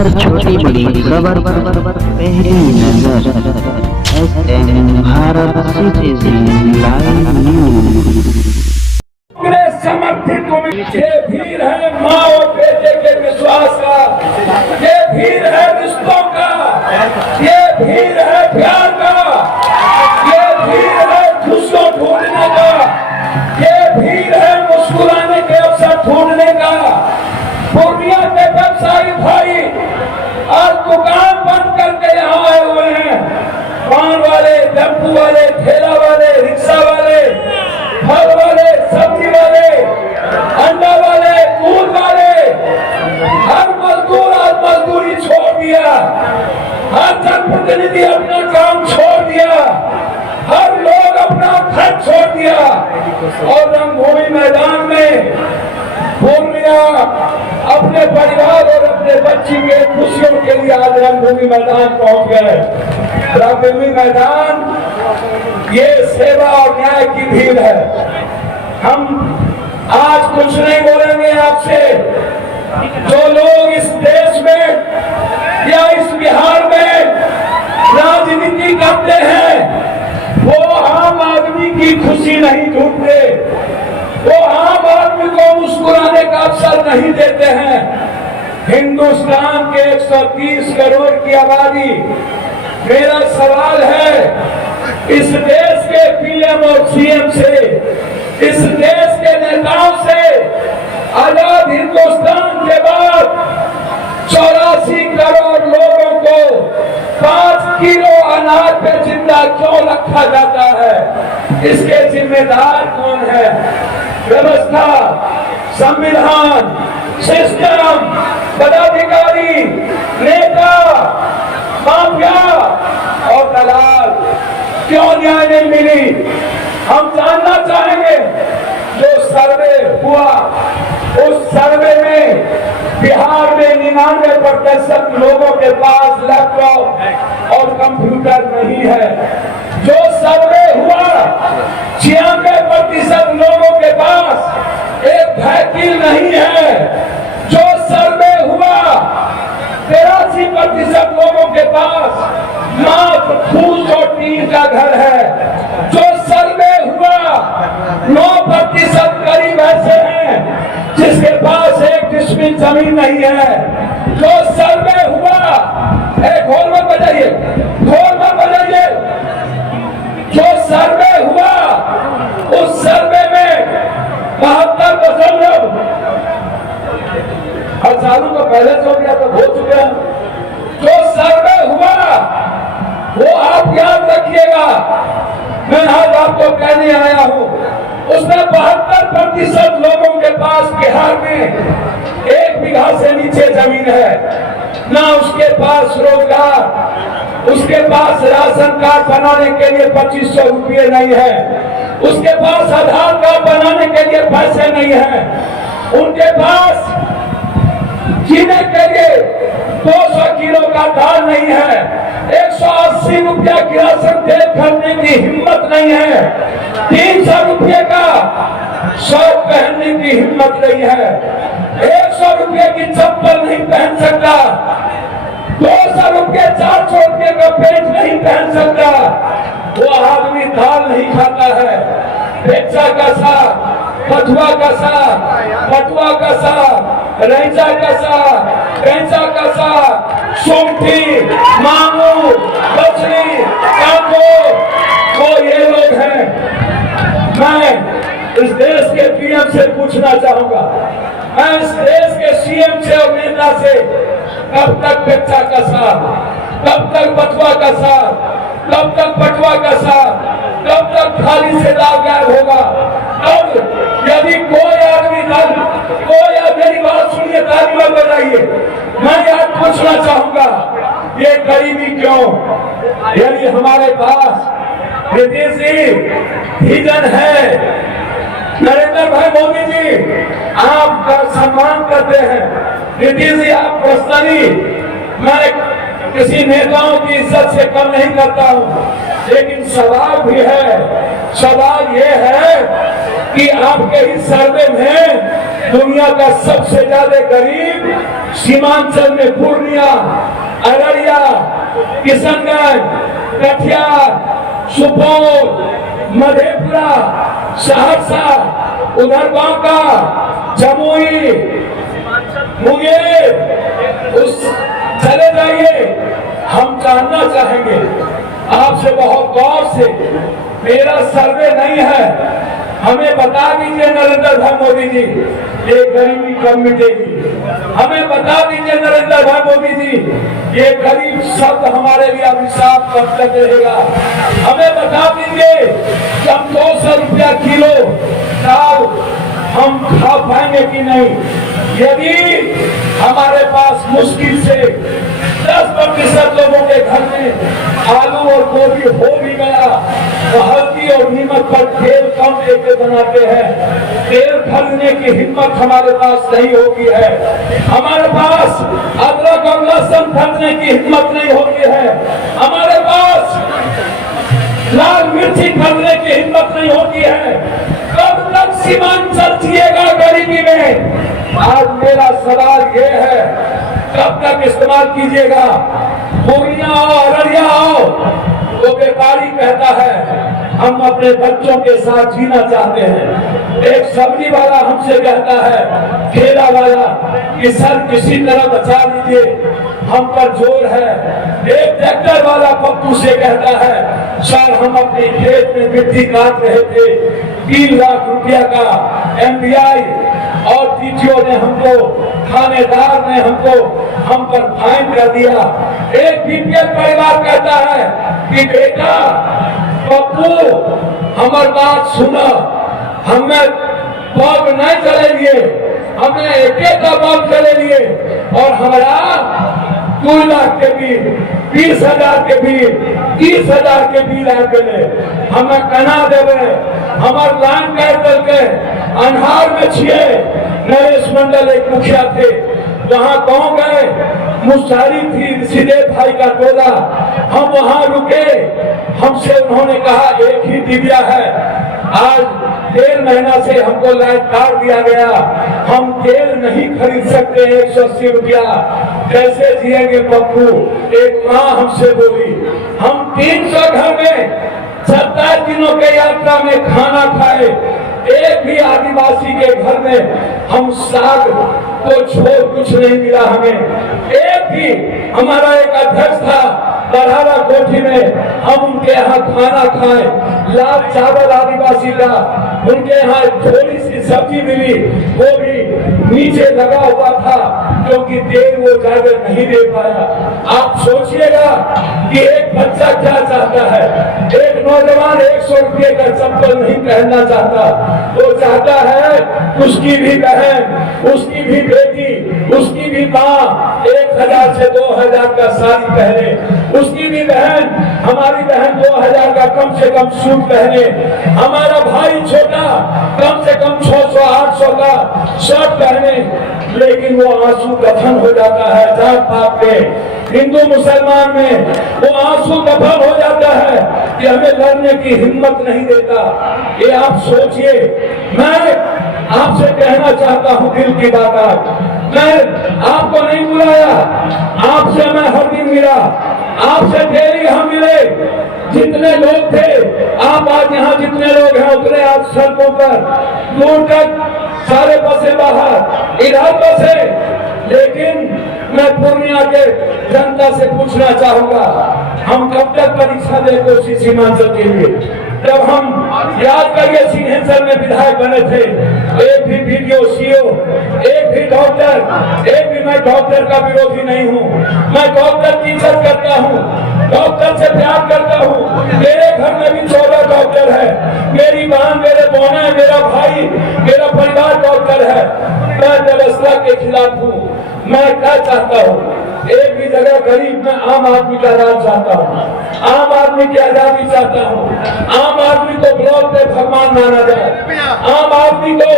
हर छोटी बड़ी खबर पहली नजर SN Bharat citizen live news. समर्थित ये भीड़ है माँ और बेटे के विश्वास का, ये भीड़ है रिश्तों का, ये भीड़ है प्यार का, ये भीड़ है खुशियों ढूंढने का, ये भीड़ है मुस्कुराने के अवसर ढूंढने का। पूर्णिया के व्यवसायी भाई आज दुकान बंद करके यहाँ आए हुए हैं। पान वाले, टेम्पू वाले, ठेला वाले, रिक्शा वाले, फल वाले, सब्जी वाले, अंडा वाले, दूध वाले, हर मजदूर आज मजदूरी छोड़ दिया, हर जनप्रतिनिधि अपना काम छोड़ दिया, हर लोग अपना घर छोड़ दिया और रंगभूमि मैदान में पूर्णिया अपने परिवार और अपने बच्ची के खुशियों के लिए आज रंगभूमि मैदान पहुंच गए। रंगभूमि मैदान ये सेवा और न्याय की भीड़ है। हम आज कुछ नहीं बोलेंगे आपसे। जो लोग इस देश में या इस बिहार में राजनीति करते हैं वो आम आदमी की खुशी नहीं ढूंढते, वो आम आदमी को मुस्कुराने का अवसर नहीं देते हैं। हिंदुस्तान के 130 करोड़ की आबादी, मेरा सवाल है इस देश के पीएम और सीएम से, इस देश के नेताओं से, आजाद हिंदुस्तान के बाद 84 करोड़ लोगों को 5 किलो अनाज पे जिंदा क्यों रखा जाता है? इसके जिम्मेदार कौन है? व्यवस्था, संविधान, सिस्टम, पदाधिकारी, नेता, माफिया और दलाल, क्यों न्याय नहीं मिली? हम जानना चाहेंगे। जो सर्वे हुआ उस सर्वे में बिहार में 99% लोगों के पास लैपटॉप और कंप्यूटर नहीं है। जो सर्वे हुआ 96% लोगों के पास एक वकील नहीं है। जो सर्वे हुआ 83% लोगों के पास मात्र फूस और टीन का घर है। जो सर्वे हुआ 9% करीब ऐसे हैं जिसके पास एक डिसमिल जमीन नहीं है। जो सर्वे हुआ, घोल मत बजाइए, घोल मत बजाइए। जो सर्वे हुआ उस सर्वे में 72% हजारों का पहले से हो गया तो हो चुके हैं। जो सर्वे हुआ वो आप याद रखिएगा, मैं आज आपको कहने आया हूं। उसमें 72% लोगों के पास बिहार में 1 बीघा से नीचे जमीन है, ना उसके पास रोजगार, उसके पास राशन कार्ड बनाने के लिए 2500 रुपये नहीं है, उसके पास आधार कार्ड बनाने के लिए पैसे नहीं है, उनके पास जीने के लिए 200 किलो का दाल नहीं है, 180 रुपया की राशन तेल खरीदने की हिम्मत नहीं है, 300 रुपये का शर्ट पहनने की हिम्मत नहीं है, 100 रुपये की चप्पल नहीं पहन सकता, 200 रुपये 400 रुपये का पेंट नहीं पहन सकता। वो आदमी दाल नहीं खाता है, बेचा का साग, बथुआ का साग, पटुआ का साग, रैंचा का साग, कैंचा का साग, सोमठी, मांगूर, बछड़ी, कांगो, वो ये लोग हैं। मैं इस देश के पीएम से पूछना चाहूंगा, मैं इस देश के सीएम से और नेता से, कब तक बेचा का साग, कब तक बथुआ का साग, कब तक पटुआ का साग, कब तक थाली से दाल गायब होगा? अब यदि कोई आदमी मेरी बात सुनिए, ताली मत बजाइए, मैं आज पूछना चाहूंगा ये गरीबी क्यों? यदि हमारे पास नीतीश जी विजन है, नरेंद्र भाई मोदी जी आपका सम्मान करते हैं, नीतीश जी आप पर्सनली, मैं किसी नेताओं की इज्जत से कम नहीं करता हूं, लेकिन सवाल भी है। सवाल ये है कि आपके इस सर्वे में दुनिया का सबसे ज्यादा गरीब सीमांचल में पूर्णिया, अररिया, किशनगंज, कटिहार, सुपौल, मधेपुरा, सहरसा, उधर बांका, जमुई, मुंगेर, उस चले जाइए। हम जानना चाहेंगे आपसे बहुत गौर से, मेरा सर्वे नहीं है, हमें बता दीजिए नरेंद्र भाई मोदी जी, ये गरीबी कब मिटेगी? हमें बता दीजिए नरेंद्र भाई मोदी जी, ये गरीब शब्द हमारे लिए अभिशाप कब तक रहेगा? हमें बता दीजिए कब 200 रुपया किलो दाल हम खा पाएंगे कि नहीं? यदि हमारे पास मुश्किल से 10% लोगों के घर में आलू और गोभी हो भी गया तो हल्दी और नीमक पर तेल कम लेके बनाते हैं। तेल खरीदने की हिम्मत हमारे पास नहीं होती है। हमारे पास अदरक और लहसुन खरीदने की हिम्मत नहीं होती है। हमारे पास लाल मिर्ची खरीदने की हिम्मत नहीं होती है। कब तक सीमांचल जिएगा गरीबी में? आज मेरा सवाल ये है, कब तक इस्तेमाल कीजिएगा? पूर्णिया आओ, अररिया आओ, तो व्यापारी कहता है हम अपने बच्चों के साथ जीना चाहते हैं। एक सब्जी वाला हमसे कहता है, ठेला वाला, कि सर किसी तरह बचा लीजिए, हम पर जोर है। एक ट्रैक्टर वाला पप्पू से कहता है, सर हम अपने खेत में मिट्टी काट रहे थे, 3 लाख रुपया का MBI और टीटीओ ने हमको, थानेदार ने हमको हम पर फाइन कर दिया। एक बीपीएल परिवार कहता है कि बेटा पप्पू हमार बात सुना, हमें बल्ब नहीं चले लिए, हमें एक बल्ब चले लिए और हमारा 2 लाख के बिल, 20,000 के बिल, 30,000 के बिल आ गए। हमें कना देवे, हमार लाइन काट करके अन्हार में छिए। नरेश मंडल एक मुखिया थे, वहां गाँव गए, मुशारी थी सीधे भाई का टोला, हम वहां रुके। हमसे उन्होंने कहा एक ही दिव्या है, आज 1.5 महीना से हमको लाइट काट दिया गया, हम तेल नहीं खरीद सकते 180 रुपया, कैसे जिएंगे पप्पू? एक माँ हमसे बोली। हम 300 घर में 27 दिनों के यात्रा में खाना खाए, एक भी आदिवासी के घर में हम साग को छोड़ कुछ नहीं मिला हमें। एक भी, हमारा एक अध्यक्ष था बरहारा कोठी में, हम उनके यहाँ खाना खाए, लाल चावल आदिवासी का, उनके यहाँ थोड़ी सी सब्जी मिली, वो भी नीचे लगा हुआ था क्योंकि तेल वो ज्यादा नहीं दे पाया। आप सोचिएगा कि एक बच्चा क्या चाहता है? एक नौजवान 100 रुपये का चप्पल नहीं पहनना चाहता, वो चाहता है उसकी भी बहन, उसकी भी बेटी, उसकी भी माँ 1000 से 2000 का साड़ी पहने, उसकी भी बहन, हमारी बहन 2000 का कम से कम सूट पहने, हमारा भाई छोटा कम से कम 600-800 का शर्ट पहने। लेकिन वो आंसू दफन हो जाता है जात पात में, हिंदू मुसलमान में वो आंसू दफन हो जाता है कि हमें लड़ने की हिम्मत नहीं देता। ये आप सोचिए। मैं आपसे कहना चाहता हूँ दिल की बात। मैं आपको नहीं बुलाया, आपसे मैं हर दिन मिला, आपसे डेली हम मिले। जितने लोग थे, आप आज यहाँ जितने लोग हैं उतने आज सड़कों पर, दूर तक सारे बसे बाहर, इधर बसे। लेकिन मैं पूर्णिया के जनता से पूछना चाहूंगा, हम कब तक परीक्षा दे कोशिश सीमांचल के लिए? जब हम याद करिए सिंहेश्वर में विधायक बने थे, एक भी वीडियो सीओ, एक भी डॉक्टर, एक भी, मैं डॉक्टर का विरोधी नहीं हूँ, मैं डॉक्टर की इज्जत करता हूँ, डॉक्टर से प्यार करता हूँ। मेरे घर में भी 14 डॉक्टर है, मेरी बहन, मेरे बहना, मेरा भाई, मेरा परिवार डॉक्टर है। मैं व्यवस्था के खिलाफ हूँ। मैं क्या चाहता हूँ? एक भी जगह गरीब, मैं आम आदमी का राज चाहता हूँ, आम आदमी की आजादी चाहता हूँ। आम आदमी को ब्लॉक पे भगवान माना जाए, आम आदमी को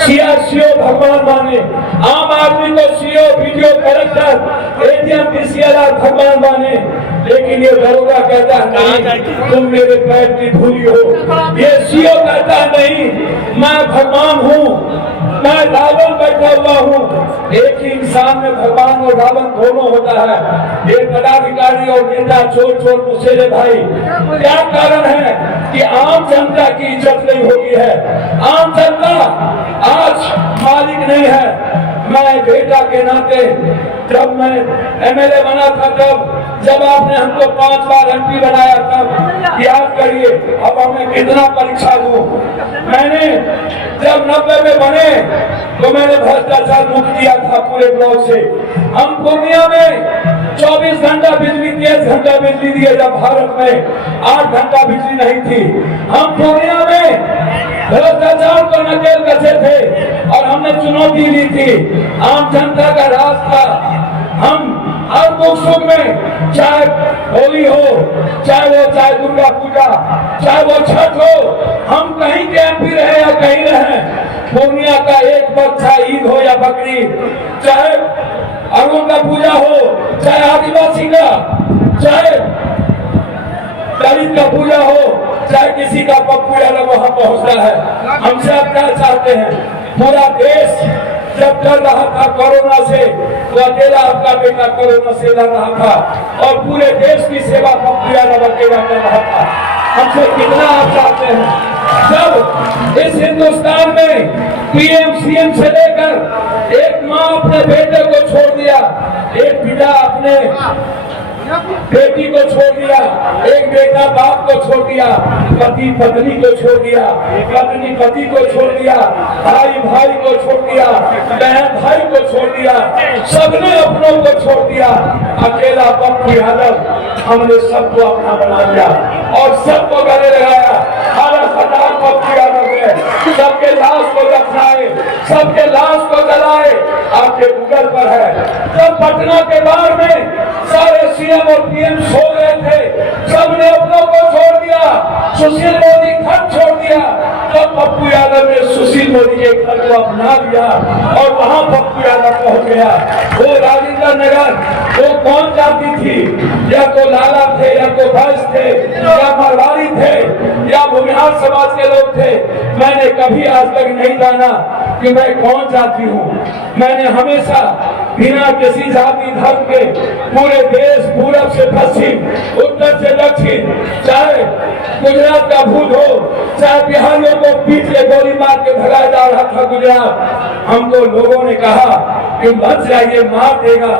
सीओ भगवान माने, आम आदमी को CO, video, collector, ADM, DCLR भगवान माने। लेकिन ये दरोगा कहता है नहीं, तुम मेरे पैर की धूली हो। ये सीओ कहता है नहीं, मैं भगवान हूँ, मैं रावण बैठा हुआ हूँ। एक ही इंसान में भगवान और रावण दोनों होता है। ये पदाधिकारी और नेता छोट छोट मुझसे भाई, क्या कारण है कि आम जनता की इज्जत नहीं होती है? आम जनता आज मालिक नहीं है। मैं बेटा के नाते जब मैं एमएलए बना था, तब जब आपने हमको 5 बार एमपी बनाया, तब याद करिए अब हमें कितना परीक्षा दूं। मैंने जब 90 में बने तो मैंने भ्रष्टाचार मुक्त किया था पूरे ब्लॉक से। हम पूर्णिया में 24 घंटा बिजली, 30 घंटा बिजली दिए, जब भारत में 8 घंटा बिजली नहीं थी। हम पूर्णिया में भ्रष्टाचार को नकेल कसे थे और हमने चुनौती ली थी। आम जनता का राज था। हम हर दुख में, चाहे होली हो, चाहे दुर्गा पूजा, चाहे वो छठ हो, हम कहीं के एमपी रहे या कहीं रहे, पूर्णिया का एक वक्त, चाहे ईद हो या बकरीद, चाहे अरुण का पूजा हो, चाहे आदिवासी का, चाहे दलित का पूजा हो, चाहे किसी का पप्पू यादव वहां पहुंचता है। हमसे आप क्या चाहते हैं? पूरा देश जब डर रहा था कोरोना से, तो अकेला आपका बेटा कोरोना से लड़ रहा था और पूरे देश की सेवा पप्पू यादव अकेला कर रहा था। हमसे कितना आप चाहते हैं? जब इस हिंदुस्तान में पीएम सीएम से लेकर एक माँ अपने बेटे को छोड़ दिया, एक पिता अपने बेटी को छोड़ दिया, एक बेटा बाप को छोड़ दिया, पति पत्नी को छोड़ दिया, पत्नी पति को छोड़ दिया, भाई भाई को छोड़ दिया, बहन भाई को छोड़ दिया, सबने अपनों को छोड़ दिया। अकेला पप्पू यादव, हमने सबको अपना बना दिया और सबको गले लगाया। हर अस्पताल पप्पू यादव है, सबके लाश को दफनाए, सबके लाश को जलाए, आपके गूगल पर है। जब पटना के बाहर में सारे सीएम और पीएम सो गए थे, सबने अपनों को छोड़ दिया, सुशील मोदी घर छोड़ दिया, तब पप्पू यादव ने सुशील मोदी के घर को अपना लिया और वहां पप्पू यादव पहुंच गया। वो राजेंद्र नगर, वो कौन जाति थी? या तो लाला थे, या तो भैंस थे, या मारवाड़ी थे, या भूमिहार समाज के लोग थे। मैंने कभी आज तक नहीं जाना कि मैं कौन जाति हूँ। मैंने हमेशा बिना किसी जाति धर्म के पूरे देश, पूरब से पश्चिम, उत्तर से दक्षिण, चाहे गुजरात का भूत हो, चाहे बिहारियों को पीट के गोली मार के भगाया जा रहा था गुजरात, हमको लोगों ने कहा कि मत जाइए, मार देगा।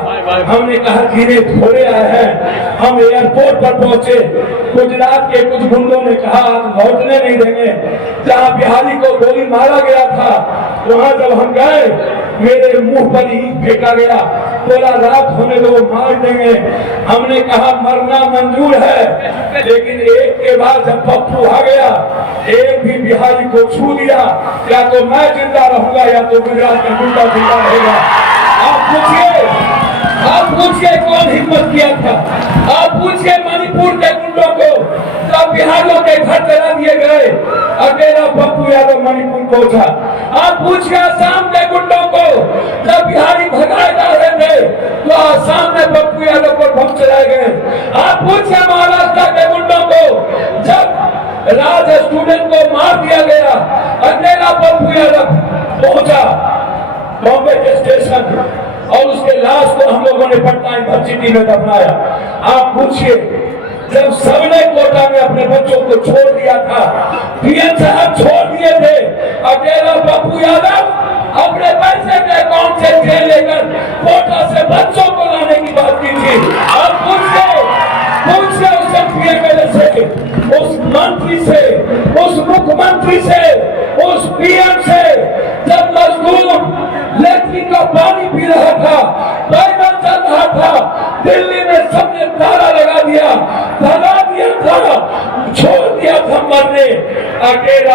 हमने कहा धीरे थोड़े आए हैं। हम एयरपोर्ट पर पहुंचे, गुजरात के कुछ गुंडों ने कहा लौटने नहीं देंगे। जहां बिहारी को गोली मारा गया था, वहां जब हम गए, मेरे मुंह पर ही फेंका गया, बोला रात होने दो, मार देंगे। हमने कहा मरना मंजूर है, लेकिन एक के बाद जब पप्पू आ गया, एक भी बिहारी को छू दिया, या तो मैं जिंदा रहूंगा या तो गुजरात का गुंडा जिंदा रहेगा। आप पूछिए कौन हिम्मत किया था? आप पूछिए मणिपुर के गुंडों को, तब बिहारियों के घर जला दिए गए, अकेला पप्पू यादव मणिपुर पहुंचा। आप पूछिए आसाम के गुंडों को, जब बिहारी भगाए जा रहे थे, तो आसाम में पप्पू यादव पर बम चलाए गए। आप पूछिए महाराष्ट्र के गुंडों को, जब राज स्टूडेंट को मार दिया गया, अकेला पप्पू यादव पहुंचा बॉम्बे के स्टेशन और उसके लाश को हम लोगों ने पटना यूनिवर्सिटी में दफनाया। आप पूछिए जब सबने कोटा में अपने बच्चों को छोड़ दिया था, पीएम साहब छोड़ दिए थे, अकेला पप्पू यादव अपने पैसे के अकाउंट से जेल लेकर कोटा से बच्चों को लाने की बात की थी। आप पूछिए उस एमपीएमएलए से, उस मंत्री से, उस मुख्यमंत्री से, उस पीएम से, जब मजदूर लैट्रिन का पानी पी रहा था, बैगन चल रहा था, दिल्ली में सबने ताला लगा दिया, भगा दिया था, छोड़ दिया था मरने, अकेला